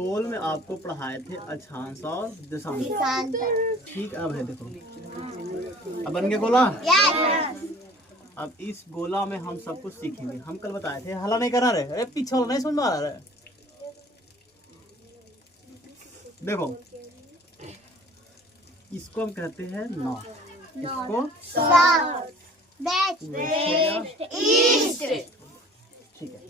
भूगोल में आपको पढ़ाए थे अक्षांश और देशांतर। ठीक, अब है देखो, अब बन गया गोला। अब इस गोला में हम सब कुछ सीखेंगे। हम कल बताए थे, हला नहीं करा रहे, अरे पीछे वाला नहीं समझ में आ रहा है। देखो, इसको हम कहते हैं नॉर्थ, इसको साउथ, वेस्ट, ईस्ट। ठीक है,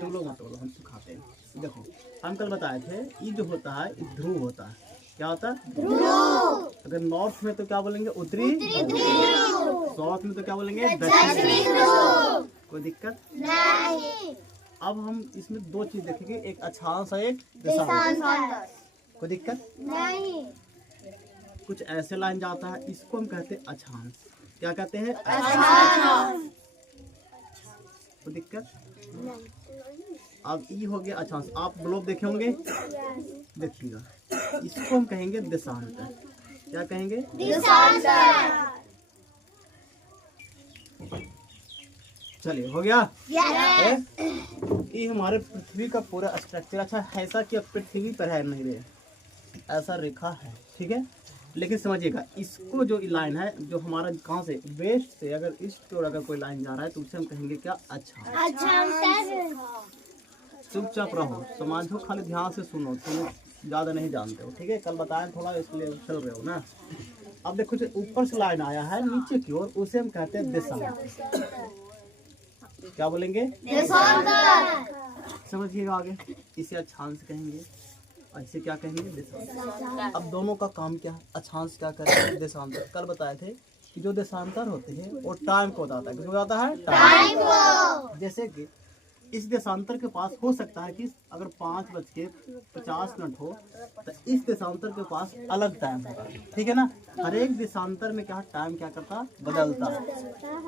तुम लोग मत बोलो, हम सिखाते हैं। देखो, हम कल बताए थे, ये जो होता है ये ध्रुव होता है। क्या होता है? ध्रुव। अगर नॉर्थ में तो क्या बोलेंगे? उत्तरी ध्रुव। साउथ में तो क्या बोलेंगे? दक्षिणी ध्रुव। कोई दिक्कत नहीं। अब हम इसमें दो चीज देखेंगे, एक अक्षांश और एक देशांतर। कोई दिक्कत नहीं। कुछ ऐसे लाइन जाता है, इसको हम कहते हैं अक्षांश। क्या कहते हैं? अक्षांश। कोई दिक्कत? अब ये हो गया अक्षांश। आप ग्लोब देखे होंगे, देखिएगा, इसको हम कहेंगे देशांतर। क्या कहेंगे? देशांतर। चलिए, हो गया। यस। ये हमारे पृथ्वी का पूरा स्ट्रक्चर। अच्छा, ऐसा कि अब पृथ्वी पर है नहीं रहे, ऐसा रेखा है, ठीक है। लेकिन समझिएगा, इसको जो लाइन है, जो हमारा कहाँ से वेस्ट से अगर ईस्ट की ओर अगर कोई लाइन जा रहा है तो उसे हम कहेंगे क्या? अक्षांश। चुपचाप रहो, समझो, खाली ध्यान से सुनो, तुम ज्यादा नहीं जानते हो, ठीक है। कल बताया थोड़ा, इसलिए चल रहे हो ना। अब देखो, जो ऊपर से लाइन आया है नीचे की ओर, उसे हम कहते हैं देशांतर। क्या बोलेंगे? देशांतर। समझिएगा आगे। इसे अक्षांश कहेंगे, ऐसे क्या कहेंगे? देशांतर। अब दोनों का काम क्या है? अक्षांश क्या करेंगे, देशांतर। कल बताए थे कि जो देशांतर होते हैं वो टाइम को बताता है। किसको बताता है? टाइम को। जैसे कि इस देशांतर के पास हो सकता है कि अगर 5:50 हो तो इस देशांतर के पास अलग टाइम होगा, ठीक है ना। हर एक देशांतर में क्या टाइम क्या करता? बदलता है।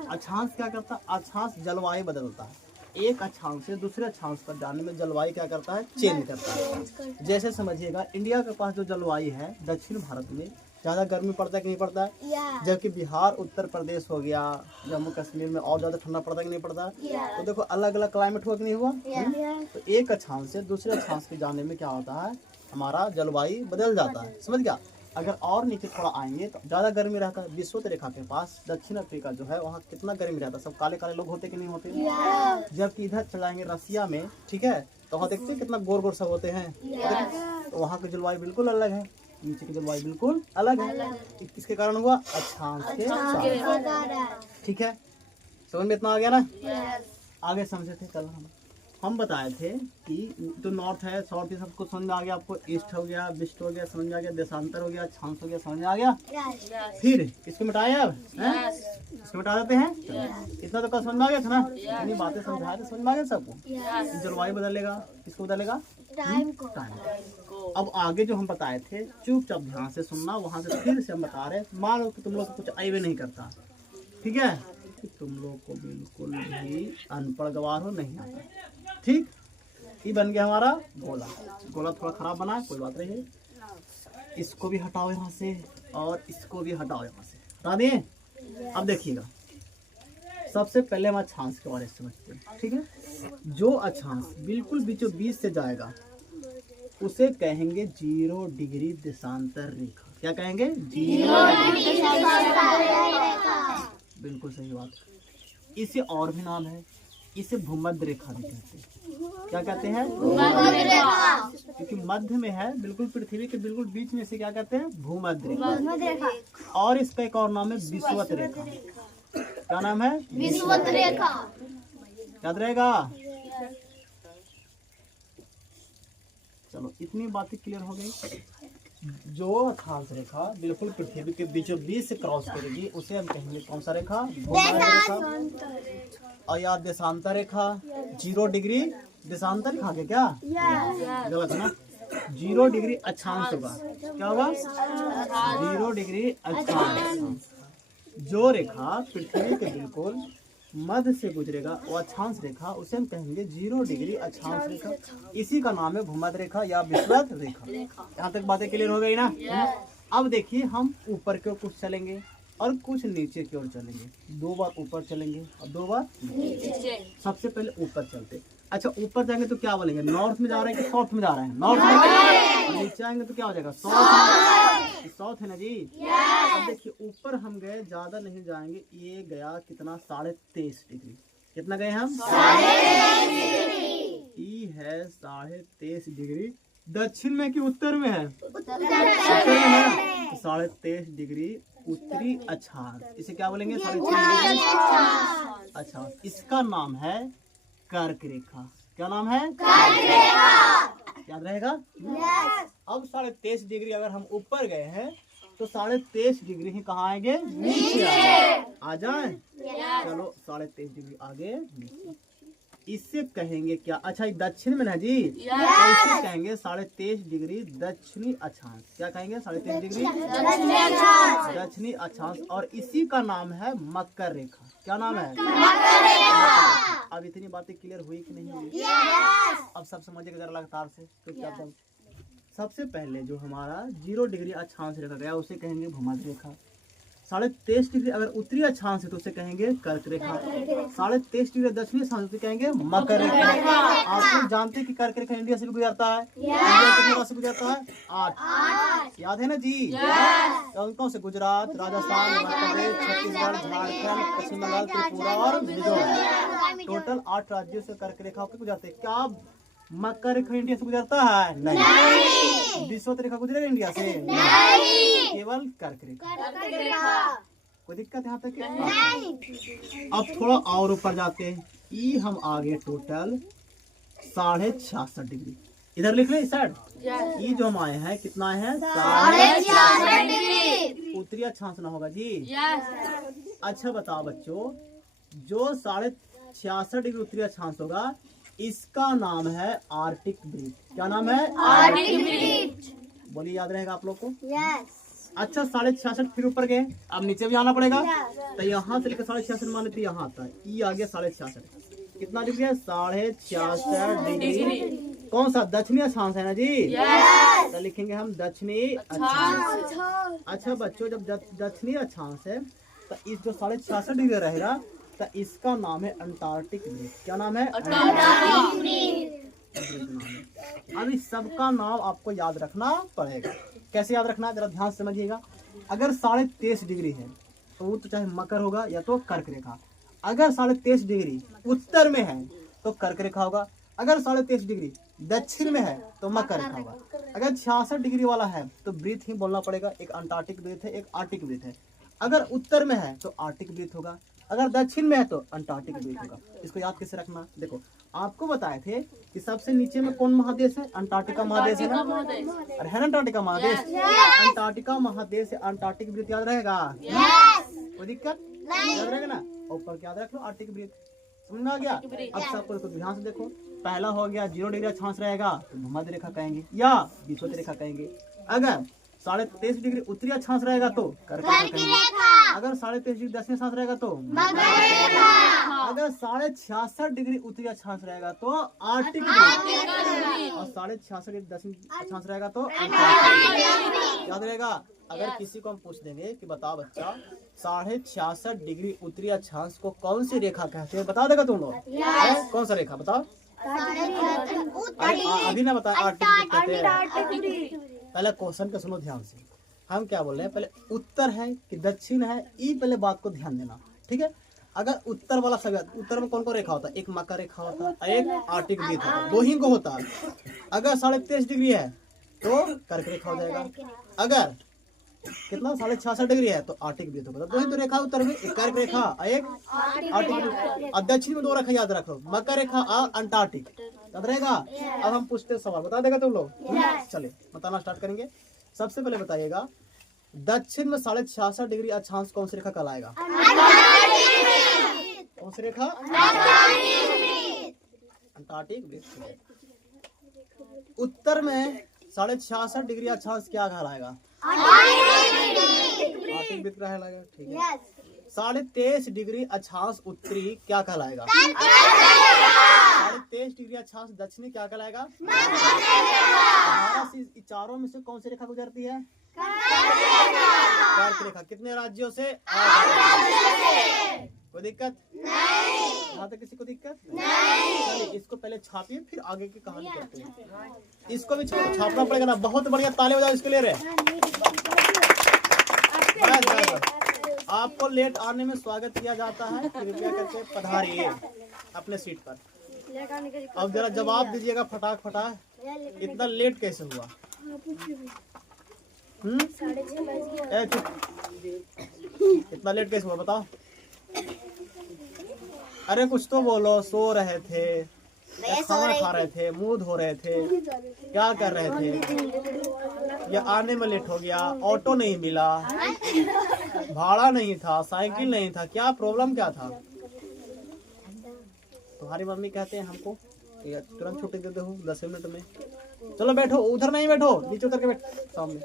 अक्षांश क्या करता? अक्षांश जलवायु बदलता है। एक अक्षांश से दूसरे अक्षांश पर जाने में जलवायु क्या करता है? चेंज करता है। जैसे समझिएगा, इंडिया के पास जो जलवायु है, दक्षिण भारत में ज्यादा गर्मी पड़ता है कि नहीं पड़ता है? जबकि बिहार, उत्तर प्रदेश हो गया, जम्मू कश्मीर में और ज्यादा ठंडा पड़ता है कि नहीं पड़ता? तो देखो, अलग अलग क्लाइमेट हुआ कि नहीं हुआ? तो एक अक्षांश से दूसरे अक्षांश के जाने में क्या होता है? हमारा जलवायु बदल जाता है। समझ गया? अगर और नीचे थोड़ा आएंगे तो ज्यादा गर्मी रहता है। विषुवत रेखा के पास दक्षिण अफ्रीका जो है, वहाँ कितना गर्मी रहता है? सब काले काले लोग होते कि नहीं होते? जबकि इधर चलाएंगे रसिया में, ठीक है, तो वहाँ देखते हैं कितना गोर गोर सब होते हैं। तो वहाँ की जलवायु बिल्कुल अलग है, नीचे की जलवायु बिल्कुल अलग है। किसके कारण हुआ? अक्षांश के कारण। ठीक है, समझ में इतना आ गया ना? आगे समझे थे कल हम बताए थे कि तो नॉर्थ है, साउथ, ये सब कुछ समझ में आ गया आपको। ईस्ट हो गया, वेस्ट हो गया, समझ में आ गया। देशांतर हो गया, अक्षांश हो गया, समझ में आ गया। फिर इसको मिटाए, अब इसको मिटा देते हैं। इतना तो कल समझ में आ गया था ना, इतनी बातें समझाए तो समझ में आ गया सबको। जलवायु बदलेगा, किसको बदलेगा? टाइम को। अब आगे जो हम बताए थे, चुपचाप ध्यान से सुनना, वहां से फिर से हम बता रहे। मान लो कि तुम लोग कुछ आईवे नहीं करता, ठीक है, कि तुम लोग को बिल्कुल भी अनपढ़ गवार हो, नहीं आता, ठीक। ये बन गया हमारा गोला। गोला थोड़ा खराब बना है, कोई बात नहीं है। इसको भी हटाओ यहाँ से, और इसको भी हटाओ यहाँ से, हटा दिए। अब देखिएगा, सबसे पहले हम अक्षांश के बारे में समझते हैं, ठीक है। जो अक्षांश बिल्कुल बीचों बीच से जाएगा उसे कहेंगे 0 डिग्री देशांतर रेखा। क्या कहेंगे? 0 डिग्री देशांतर रेखा। बिल्कुल सही बात। इसे और भी नाम है, इसे भूमध्य रेखा भी कहते हैं। क्या कहते हैं? भूमध्य रेखा। क्योंकि मध्य में है, बिल्कुल पृथ्वी के बिल्कुल बीच में से क्या कहते हैं? भूमध्य रेखा। और इसका एक और नाम है विषुवत रेखा। क्या नाम है? विषुवत रेखा। याद रहेगा? चलो, इतनी बातें क्लियर हो गई। जो अक्षांश रेखा बिल्कुल पृथ्वी के बीचों बीच से क्रॉस करेगी उसे हम कहेंगे कौन सा रेखा? भूमध्य रेखा। और याद, देशांतर रेखा 0 डिग्री देशांतर रेखा के क्या? गलत है ना, 0 डिग्री अक्षांश होगा। क्या होगा? 0 डिग्री अक्षांश। जो रेखा पृथ्वी के बिल्कुल मध्य से गुजरेगा वो अक्षांश रेखा, उसे हम कहेंगे 0 डिग्री अक्षांश रेखा। इसी का नाम है भूमध्य रेखा या विषुवत रेखा। यहाँ तक बातें क्लियर हो गई ना? अब देखिए, हम ऊपर की ओर कुछ चलेंगे और कुछ नीचे की ओर चलेंगे। 2 बार ऊपर चलेंगे और 2 बार नीचे। सबसे पहले ऊपर चलते। अच्छा ऊपर जाएंगे तो क्या बोलेंगे, नॉर्थ में जा रहे हैं कि साउथ में जा रहे हैं, नॉर्थ में। और नीचे आएंगे तो क्या हो जाएगा, साउथ, साउथ है ना जी। अब देखिए ऊपर हम गए, ज्यादा नहीं जाएंगे, ये गया कितना 23.5 डिग्री, कितना गए हम, ई है 23.5 डिग्री। दक्षिण में कि उत्तर में है, उत्तर में है, 23.5 डिग्री उत्तरी अक्षांश, इसे क्या बोलेंगे, 23.5 डिग्री अक्षांश। इसका नाम है कर्क रेखा। क्या नाम है, कर्क रेखा, याद रहेगा। अब 23.5 डिग्री अगर हम ऊपर गए हैं तो 23.5 डिग्री ही कहाँ आएंगे, नीचे आ जाए। चलो 23.5 डिग्री आगे नीचे, इससे कहेंगे क्या, अच्छा दक्षिण में ना जी, तो इसे कहेंगे 23.5 डिग्री दक्षिणी अक्षांश। क्या कहेंगे, 23.5 डिग्री दक्षिणी अक्षांश। और इसी का नाम है मकर रेखा। क्या नाम है, मकर रेखा। अब इतनी बातें क्लियर हुई कि नहीं हुई, अब सब समझिएगा जरा लगातार से। तो सबसे पहले जो हमारा 0 डिग्री अक्षांश रेखा गया उसे कहेंगे भूमध्य रेखा। 23.5 डिग्री अगर उत्तरी अक्षांश है तो उसे कहेंगे कर्क रेखा। 23.5 डिग्री दक्षिणी अक्षांश उसे कहेंगे मकर रेखा। आप लोग जानते हैं कि कर्क रेखा इंडिया से भी गुजरता है, इंडिया कितने राष्ट्र से गुजरता है, 8, याद है ना जी। कौन से, गुजरात, राजस्थान, मध्य प्रदेश, छत्तीसगढ़, झारखंड, पश्चिम बंगाल, त्रिपुरा और मिजोरम, टोटल 8 राज्यों से कर्क रेखा होकर गुजरते हैं। क्या मकर रेखा इंडिया से गुजरता है, नहीं। विषुवत रेखा गुजरेगा इंडिया से, नहीं, केवल कर्क रेखा। कोई दिक्कत यहाँ तक नहीं। अब थोड़ा और ऊपर जाते हैं, ई हम आगे टोटल 66.5 डिग्री, इधर लिख ले इस साइड। ई जो हम आए हैं कितना है, 66 डिग्री उत्तरी अक्षांश ना होगा जी। अच्छा बताओ बच्चों, जो 66.5 डिग्री उत्तरी अक्षांश होगा इसका नाम है आर्टिक ब्रीज। क्या नाम है, आर्टिक ब्रीज। बोलिए, याद रहेगा आप लोग को। अच्छा 66.5 फिर ऊपर गए, अब नीचे भी आना पड़ेगा। तो यहाँ से लेकर 66.5 मान लेते यहाँ आता है, ई आ गया 66.5, कितना डिग्री है, 66.5 डिग्री। कौन सा, दक्षिणी अक्षांश है ना जी। तो लिखेंगे हम दक्षिणी अक्षांश। अच्छा बच्चों, जब दक्षिणी अक्षांश है तो इस जो 66.5 डिग्री रहेगा तो इसका नाम है अंटार्कटिक ब्रीज। क्या नाम है, अंटार्कटिक ब्रीज। अब इस सबका नाम आपको याद रखना पड़ेगा। कैसे याद रखना, जरा ध्यान से समझिएगा। अगर 23.5 डिग्री है तो वो तो चाहे मकर होगा या तो कर्क रेखा। अगर 23.5 डिग्री उत्तर में है तो कर्क रेखा होगा। अगर 23.5 डिग्री दक्षिण में है तो मकर रेखा होगा। अगर 66 डिग्री वाला है तो वृत्त ही बोलना पड़ेगा, एक अंटार्कटिक वृत्त है, एक आर्टिक वृत्त है। अगर उत्तर में है तो आर्टिक वृत्त होगा, अगर दक्षिण में है तो अंटार्कटिक वृत्त होगा। इसको याद कैसे रखना, देखो आपको बताए थे कि सबसे नीचे में कौन महादेश है, अंटार्कटिका महादेश है ना, अरे है ना अंटार्कटिका महादेश। अंटार्कटिका महादेश से अंटार्कटिक वृत्त याद रहेगा, कोई दिक्कत याद रहेगा ना। ऊपर क्या याद रख लो, आर्टिक वृत्त, समझ में आ गया। अब सबको ध्यान से देखो, पहला हो गया 0 डिग्री अक्षांश रहेगा तो भूमध्य रेखा कहेंगे या विषुवत रेखा कहेंगे। अगर 23.5 डिग्री उत्तरी अक्षांश रहेगा तो कर्क रेखा कहेंगे। अगर 23.5 डिग्री दक्षिणी अक्षांश रहेगा तो मकर रेखा। अगर 66.5 डिग्री उत्तरी अक्षांश रहेगा तो आर्टिक ब्रीज, और 66.5 डिग्री दक्षिणी अक्षांश रहेगा तो अंटार्कटिक। याद रहेगा। अगर किसी को हम पूछ देंगे कि बताओ बच्चा 66.5 डिग्री उत्तरी अक्षांश को कौन सी रेखा कहते हैं, बता देगा तुम लोग, कौन सा रेखा बताओ। अभी ना बता, आर्टिक कहते हैं। पहले क्वेश्चन को सुनो ध्यान से, हम क्या बोल रहे हैं, पहले उत्तर है कि दक्षिण है, ये पहले बात को ध्यान देना, ठीक है। अगर उत्तर वाला सब, उत्तर में कौन कौन रेखा होता है, एक मकर रेखा होता है, एक आर्टिक वृत्त होता है, दो ही को होता है। अगर 23.5 डिग्री है तो कर्क रेखा हो जाएगा। अगर कितना 66.5 डिग्री है तो आर्टिक वृत्त होगा। दो ही तो रेखा उत्तर में, एक कर्क रेखा एक आर्टिक वृत्त। और दक्षिण में 2 रेखा याद रखो, मकर रेखा और अंटार्कटिक, याद रहेगा। अब हम पूछते हैं सवाल, बता देगा तुम लोग। चले बताना स्टार्ट करेंगे। सबसे पहले बताइएगा दक्षिण में 66.5 डिग्री अक्षांश कौन सी रेखा कहलाएगा, कौन सी रेखा, अंटार्कटिक वृत्त। उत्तर में 66.5 डिग्री अक्षांश क्या कहलाएगा, आर्टिक वृत्त कहलाएगा, ठीक है। 23.5 डिग्री अक्षांश उत्तरी क्या कहलाएगा, 23.5 डिग्री अक्षांश दक्षिणी क्या कहलाएगा, 12 से इस चारों में से कौन सी रेखा गुजरती है? कर्क रेखा। कितने राज्यों से? 8 राज्यों से। कोई दिक्कत नहीं? यहाँ तक किसी को दिक्कत नहीं? चलिए इसको पहले छापिए, फिर आगे की कहानी करते हैं। इसको भी छापना पड़ेगा ना। बहुत बढ़िया, ताली बजाओ इसके लिए रे। आपको लेट आने में स्वागत किया जाता है, कृपया करके पधारिए अपने सीट पर। अब जरा जवाब दीजिएगा फटाक फटाक, इतना लेट कैसे हुआ? इतना लेट कैसे हुआ बताओ? अरे कुछ तो बोलो। सो रहे थे, खाना खा रहे थे, मुंह धो रहे थे, क्या कर रहे थे? या आने में लेट हो गया, ऑटो नहीं मिला, भाड़ा नहीं था, साइकिल नहीं था, क्या प्रॉब्लम क्या था? तुम्हारी मम्मी कहते हैं हमको तुरंत छुट्टी दे दो 10 मिनट में। चलो बैठो, उधर नहीं बैठो, नीचे उतर के बैठ सामने।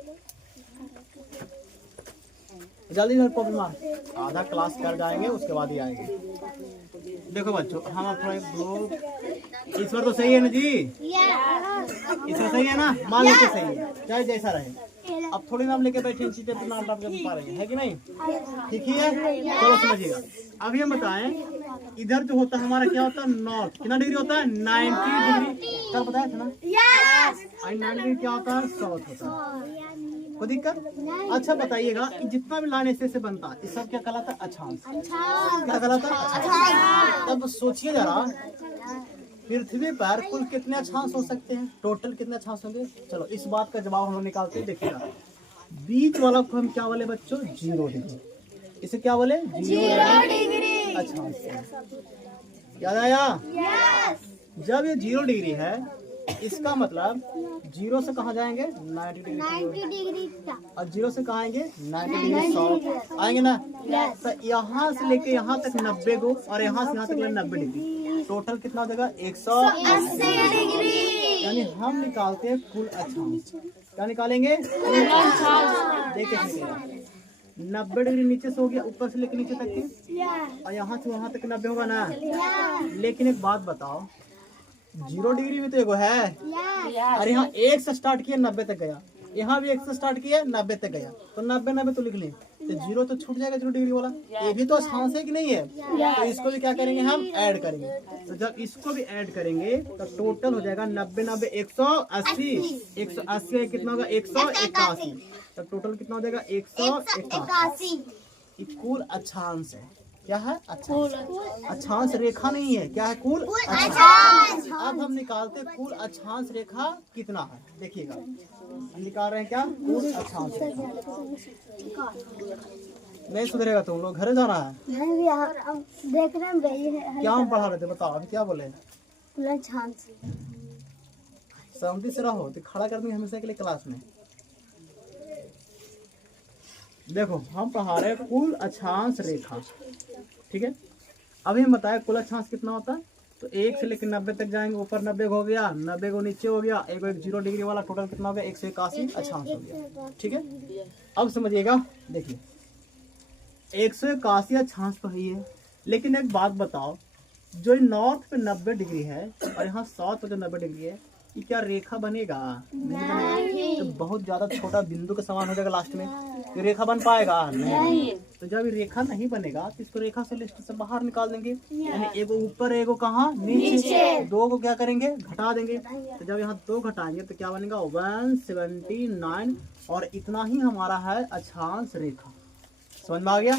जल्दी से प्रॉब्लम, आधा क्लास कर जाएंगे उसके बाद ही आएंगे। देखो बच्चों, हम अपना एक ग्रुप, इस बार तो सही है ना जी? इस बार सही है ना? मान लेते सही है, चाहे जैसा रहे। अब थोड़ी नाम लेके बैठे इसी पे नाम डाल के पा रहे हैं, है कि नहीं? ठीक ही है, चलो समझिएगा। अभी हम बताएं, इधर जो होता है हमारा क्या होता है? नॉर्थ। कितना डिग्री होता है? 90 डिग्री। कल बताया था ना? 90 डिग्री क्या होता है? साउथ होता है। कोई दिक्कत? अच्छा बताइएगा, जितना भी लाइन ऐसे बनता है, ये सब क्या कहलाता है? अक्षांश। क्या कहलाता है? अक्षांश। तब सोचिए जरा, पृथ्वी पर कुल कितने अक्षांश हो सकते हैं? टोटल कितने अक्षांश होंगे? चलो इस बात का जवाब हम लोग निकालते हैं। देखिएगा, बीच वाला को हम क्या बोले बच्चों? 0 डिग्री। इसे क्या बोले? 0 डिग्री अक्षांश। याद आया? जब ये 0 डिग्री है, इसका मतलब 0 से कहाँ जाएंगे? 90 डिग्री। और 0 से कहाँ आएंगे? 90 डिग्री साउथ आएंगे ना? तो यहाँ से लेके यहाँ तक 90 गो, और यहाँ से यहाँ तक 90 डिग्री। टोटल कितना हो जाएगा? 180 डिग्री। यानी हम निकालते हैं कुल अक्षांश। क्या निकालेंगे? देखिए 90 डिग्री नीचे से हो गया, ऊपर से लेके नीचे तक की, और यहाँ से वहाँ तक 90 होगा ना? लेकिन एक बात बताओ, 0 डिग्री में तो एगो है, और यहाँ 1 से स्टार्ट किया 90 तक गया, यहाँ भी 1 से स्टार्ट किया 90 तक गया, तो 90 तो लिख लें, तो 0 तो छूट जाएगा 0 डिग्री वाला। ये भी तो अक्षांश है कि नहीं है? तो इसको भी क्या करेंगे? हम ऐड करेंगे। तो जब इसको भी ऐड करेंगे तो टोटल हो जाएगा 90 90 180। 180 कितना होगा? 181। तो टोटल कितना हो जाएगा? 181। कुल अक्षांश है। क्या है? अक्षांश रेखा नहीं है, क्या है? कुल अक्षांश। अब हम निकालते कुल अक्षांश रेखा कितना है। देखिएगा, हम निकाल रहे हैं क्या? कुल अक्षांश रेखा। नहीं सुधरेगा, तुम लोग घर जाना है। देख रहे हैं क्या हम पढ़ा रहे थे? बताओ अभी क्या बोले? कुल अक्षांश। शांति से रहो, तो खड़ा कर देंगे हमेशा के लिए क्लास में। देखो हम पढ़ा रहे हैं कुल अक्षांश रेखा, ठीक है? अभी हम बताए कुल अक्षांश कितना होता है। तो 1 से लेकर 90 तक जाएंगे, ऊपर 90 हो गया, 90 को नीचे हो गया, एक 0 डिग्री वाला, टोटल कितना हो गया? 181 अक्षांश हो गया। ठीक है, अब समझिएगा। देखिए 181 अक्षांश तो है, लेकिन एक बात बताओ, जो नॉर्थ पे 90 डिग्री है और यहाँ साउथ पे जो 90 डिग्री है, ये क्या रेखा बनेगा? नहीं बनेगा। तो बहुत ज्यादा छोटा बिंदु के समान हो जाएगा लास्ट में। ये रेखा बन पाएगा? नहीं। तो जब ये रेखा नहीं बनेगा तो इसको रेखा से लिस्ट से बाहर निकाल देंगे। यानी एगो ऊपर, एगो कहाँ? नीचे। 2 को क्या करेंगे? घटा देंगे। तो जब यहाँ 2 घटाएंगे तो क्या बनेगा? 179। और इतना ही हमारा है अक्षांश रेखा। समझ में आ गया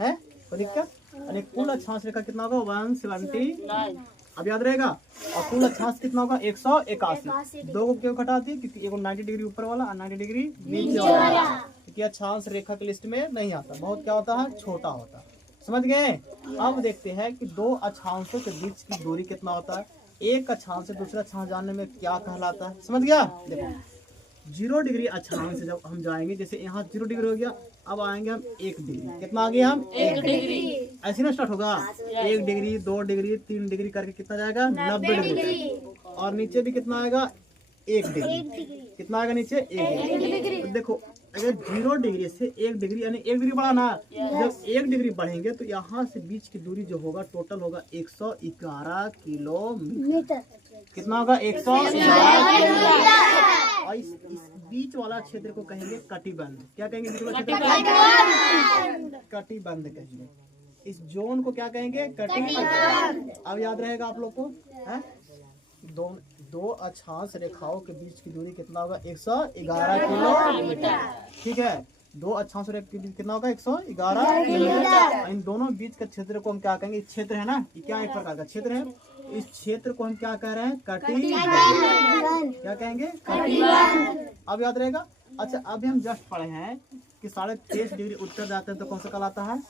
है? कोई दिक्कत? यानी कुल अक्षांश रेखा कितना होगा? 179। अब याद रहेगा। और कुल अक्षांश कितना होगा? 181। 2 को क्यों घटा दिए? क्योंकि एगो 90 डिग्री ऊपर वाला और 90 डिग्री नीचे वाला, क्योंकि अक्षांश रेखा की लिस्ट में नहीं आता, बहुत क्या होता है? छोटा होता है। समझ गए? अब देखते हैं कि 2 अक्षांशों के बीच की दूरी कितना होता है। एक अक्षांश से दूसरा अक्षांश जानने में क्या कहलाता है? समझ गया? देखो 0 डिग्री अक्षांश से जब हम जाएंगे, जैसे यहाँ 0 डिग्री हो गया, अब आएंगे हम 1 डिग्री। कितना आ गया? हम 1 डिग्री। ऐसे ना स्टार्ट होगा, 1 डिग्री, 2 डिग्री, 3 डिग्री करके कितना जाएगा? 90 डिग्री। और नीचे भी कितना आएगा? 1 डिग्री। कितना आएगा नीचे? 1 डिग्री। तो देखो अगर 0 डिग्री से 1 डिग्री यानी 1 डिग्री बढ़ा ना, जब 1 डिग्री बढ़ेंगे तो यहाँ से बीच की दूरी जो होगा टोटल होगा 111 किलोमीटर। कितना होगा? 111। और इस बीच वाला क्षेत्र को कहेंगे कटिबंध। क्या कहेंगे? बीच वाला क्षेत्र कटिबंध कहेंगे। इस जोन को क्या कहेंगे? कटिबंध। अब याद रहेगा आप लोग को, है? दो अक्षांश रेखाओं के बीच की दूरी कितना होगा? 111 किलोमीटर। ठीक है, 2 अक्षांश रेखा के बीच कितना होगा? 111 किलोमीटर। इन दोनों बीच के क्षेत्र को हम क्या कहेंगे? क्षेत्र है ना, ये क्या एक प्रकार का क्षेत्र है। इस क्षेत्र को हम क्या कह रहे हैं? कटिबंध। क्या कहेंगे? कटिबंध। अब याद रहेगा। अच्छा, अभी हम जस्ट पढ़े हैं कि 23.5 डिग्री उत्तर जाते हैं तो कौन सा कहलाता है?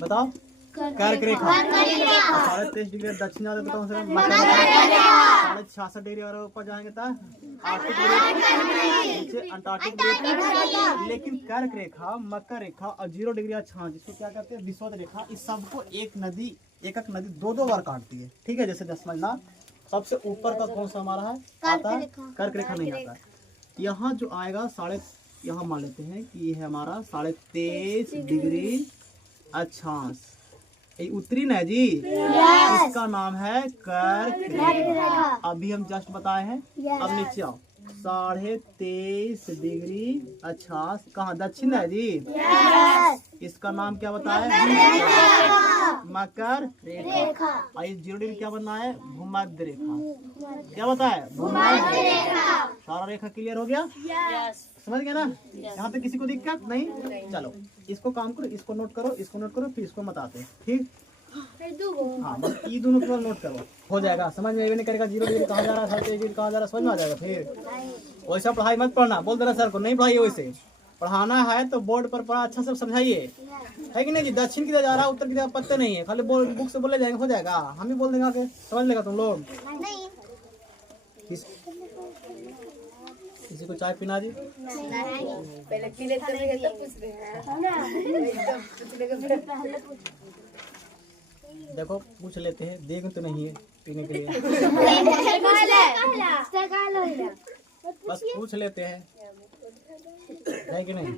बताओ। कर्क रेखा। 23.5 डिग्री दक्षिण जाते तो कौन सा? मकर रेखा। 66 डिग्री और ऊपर जाएंगे तो आर्कटिक नीचे अंटार्कटिक। लेकिन कर्क रेखा, मकर रेखा और 0 डिग्री अक्षांश, जिसको क्या कहते हैं? विषुवत रेखा, इस सबको एक नदी 2 बार काटती है। ठीक है, जैसे समझना, सबसे ऊपर का कौन सा हमारा है? आता है कर्क रेखा, नहीं आता। यहाँ जो आएगा यहाँ मान लेते हैं कि ये है हमारा 23.5 डिग्री अक्षांश। ये उत्तरी ना जी, इसका नाम है कर्क रेखा। अभी हम जस्ट बताए हैं। अब नीचे आओ। 23.5 डिग्री अक्षांश कहाँ? दक्षिण है जी। इसका नाम क्या बताया? मकर रेखा। और ये 0 डिग्री क्या बनना है? भूमध्य रेखा। क्या बताया? भूमध्य रेखा। सारा रेखा क्लियर हो गया? समझ गए ना? यहाँ पे किसी को दिक्कत नहीं? चलो इसको काम करो, इसको नोट करो, इसको नोट करो, फिर इसको बताते। ठीक, हाँ, बस ये दोनों केवल नोट करो, हो जाएगा। समझ में नहीं करेगा 0 डिग्री कहाँ जा रहा है, 23 डिग्री कहाँ जा रहा है, समझ में आ जाएगा। फिर वैसा पढ़ाई मत पढ़ना, बोल देना सर को नहीं पढ़ाइए। वैसे पढ़ाना है तो बोर्ड पर पढ़ा अच्छा से समझाइए, है कि नहीं जी? दक्षिण की तरफ जा रहा है, उत्तर की तरफ पत्ते नहीं है, खाली बुक से बोले जाएंगे, हो जाएगा। हम भी बोल देंगे आके, समझ लेगा तुम लोग। किसी को चाय पीना जी? पहले पी लेते हैं तो पूछ रहे हैं। देखो पूछ लेते हैं, देख तो नहीं है पीने के लिए, बस पूछ लेते हैं, है कि नहीं?